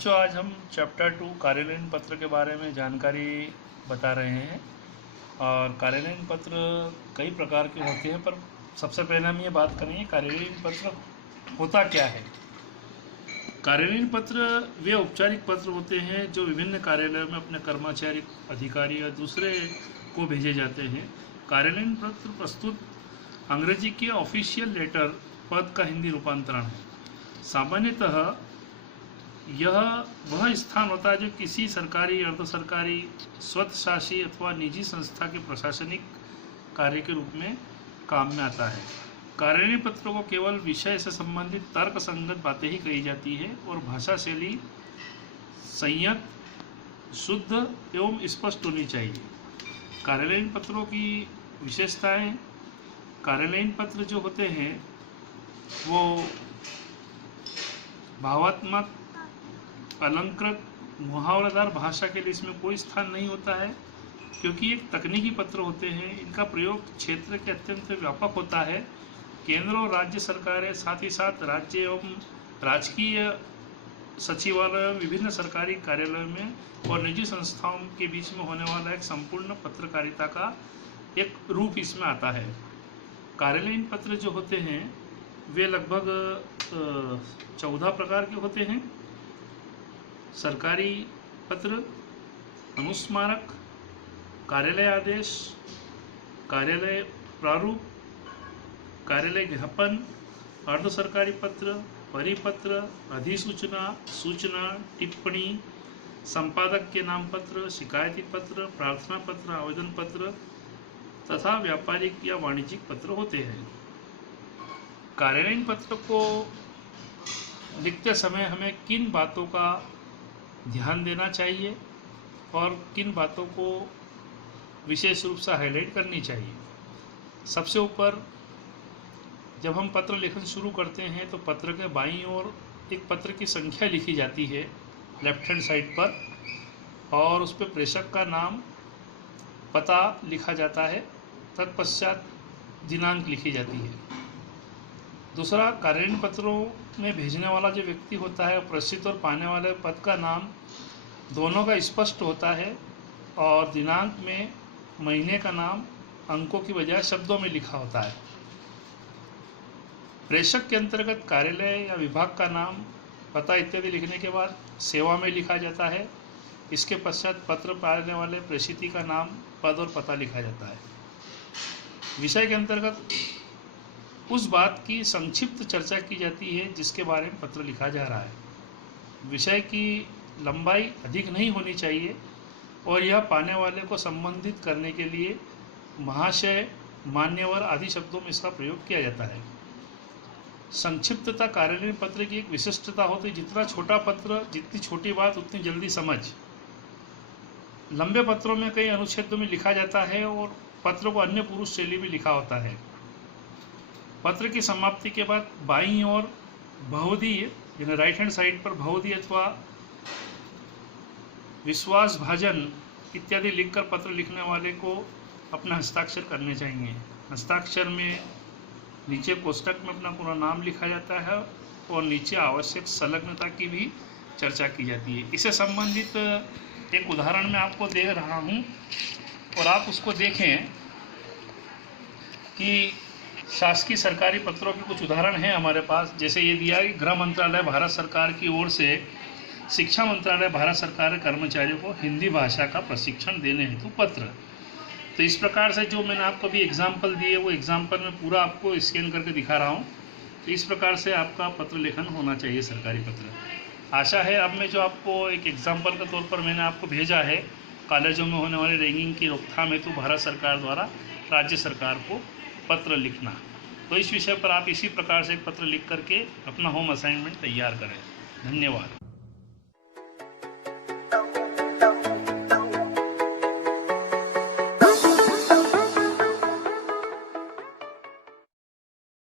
बच्चों, आज हम चैप्टर 2 कार्यालयीन पत्र के बारे में जानकारी बता रहे हैं। और कार्यालयीन पत्र कई प्रकार के होते हैं, पर सबसे पहले हम ये बात करेंगे कार्यालयीन पत्र होता क्या है। कार्यालयीन पत्र वे औपचारिक पत्र होते हैं जो विभिन्न कार्यालयों में अपने कर्मचारी, अधिकारी या दूसरे को भेजे जाते हैं। कार्यालयीन पत्र प्रस्तुत अंग्रेजी के ऑफिशियल लेटर पद का हिंदी रूपांतरण है। सामान्यतः यह वह स्थान होता है जो किसी सरकारी, अर्ध सरकारी, स्वतःशासी अथवा निजी संस्था के प्रशासनिक कार्य के रूप में काम में आता है। कार्यालयीन पत्रों को केवल विषय से संबंधित तर्क संगत बातें ही कही जाती है और भाषा शैली संयत, शुद्ध एवं स्पष्ट होनी चाहिए। कार्यालयीन पत्रों की विशेषताएं। कार्यालयीन पत्र जो होते हैं वो भावात्मक, अलंकृत, मुहावरादार भाषा के लिए इसमें कोई स्थान नहीं होता है, क्योंकि एक तकनीकी पत्र होते हैं। इनका प्रयोग क्षेत्र के अत्यंत व्यापक होता है। केंद्र और राज्य सरकारें, साथ ही साथ राज्य एवं राजकीय सचिवालय, विभिन्न सरकारी कार्यालयों में और निजी संस्थाओं के बीच में होने वाला एक संपूर्ण पत्रकारिता का एक रूप इसमें आता है। कार्यालयीन पत्र जो होते हैं वे लगभग 14 प्रकार के होते हैं। सरकारी पत्र, अनुस्मारक, कार्यालय आदेश, कार्यालय प्रारूप, कार्यालय ज्ञापन, अर्ध सरकारी पत्र, परिपत्र, अधिसूचना, सूचना, टिप्पणी, संपादक के नाम पत्र, शिकायती पत्र, प्रार्थना पत्र, आवेदन पत्र तथा व्यापारिक या वाणिज्यिक पत्र होते हैं। कार्यालयीन पत्र को लिखते समय हमें किन बातों का ध्यान देना चाहिए और किन बातों को विशेष रूप से हाईलाइट करनी चाहिए। सबसे ऊपर जब हम पत्र लेखन शुरू करते हैं तो पत्र के बाईं ओर एक पत्र की संख्या लिखी जाती है लेफ्ट हैंड साइड पर, और उस पर प्रेषक का नाम, पता लिखा जाता है। तत्पश्चात दिनांक लिखी जाती है। दूसरा, कार्यालयीन पत्रों में भेजने वाला जो व्यक्ति होता है, प्रेषित और पाने वाले पद का नाम दोनों का स्पष्ट होता है और दिनांक में महीने का नाम अंकों की बजाय शब्दों में लिखा होता है। प्रेषक के अंतर्गत कार्यालय या विभाग का नाम, पता इत्यादि लिखने के बाद सेवा में लिखा जाता है। इसके पश्चात पत्र पाने वाले प्रेषिती का नाम, पद और पता लिखा जाता है। विषय के अंतर्गत उस बात की संक्षिप्त चर्चा की जाती है जिसके बारे में पत्र लिखा जा रहा है। विषय की लंबाई अधिक नहीं होनी चाहिए और यह पाने वाले को संबंधित करने के लिए महाशय, मान्यवर आदि शब्दों में इसका प्रयोग किया जाता है। संक्षिप्तता कार्यालयीन पत्र की एक विशिष्टता होती है। जितना छोटा पत्र, जितनी छोटी बात उतनी जल्दी समझ। लंबे पत्रों में कई अनुच्छेदों में लिखा जाता है और पत्र को अन्य पुरुष शैली में लिखा होता है। पत्र की समाप्ति के बाद बाईं ओर बहुधीय, यानी राइट हैंड साइड पर बहुधीय अथवा विश्वासभाजन इत्यादि लिखकर पत्र लिखने वाले को अपना हस्ताक्षर करने चाहिए। हस्ताक्षर में नीचे कोष्टक में अपना पूरा नाम लिखा जाता है और नीचे आवश्यक संलग्नता की भी चर्चा की जाती है। इससे संबंधित एक उदाहरण मैं आपको दे रहा हूँ और आप उसको देखें कि शासकीय सरकारी पत्रों के कुछ उदाहरण हैं हमारे पास। जैसे ये दिया कि गृह मंत्रालय भारत सरकार की ओर से शिक्षा मंत्रालय भारत सरकार के कर्मचारियों को हिंदी भाषा का प्रशिक्षण देने हेतु पत्र। तो इस प्रकार से जो मैंने आपको अभी एग्जाम्पल दिए वो एग्जाम्पल में पूरा आपको स्कैन करके दिखा रहा हूँ। तो इस प्रकार से आपका पत्र लेखन होना चाहिए, सरकारी पत्र। आशा है अब मैं जो आपको एक एग्जाम्पल के तौर पर मैंने आपको भेजा है, कॉलेजों में होने वाली रैगिंग की रोकथाम हेतु भारत सरकार द्वारा राज्य सरकार को पत्र लिखना, तो इस विषय पर आप इसी प्रकार से एक पत्र लिख करके अपना होम असाइनमेंट तैयार करें। धन्यवाद।